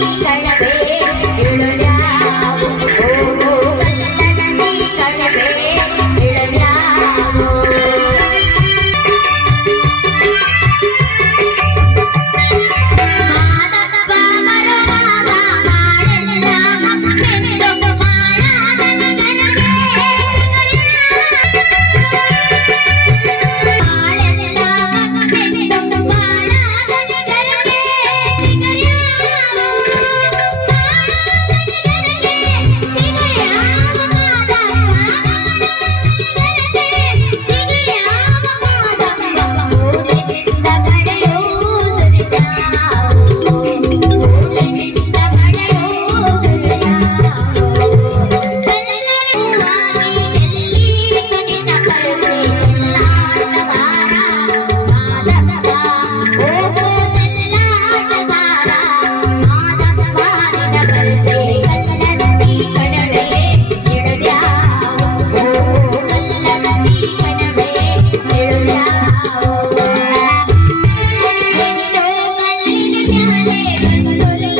一闪亮 Yeah, yeah, yeah.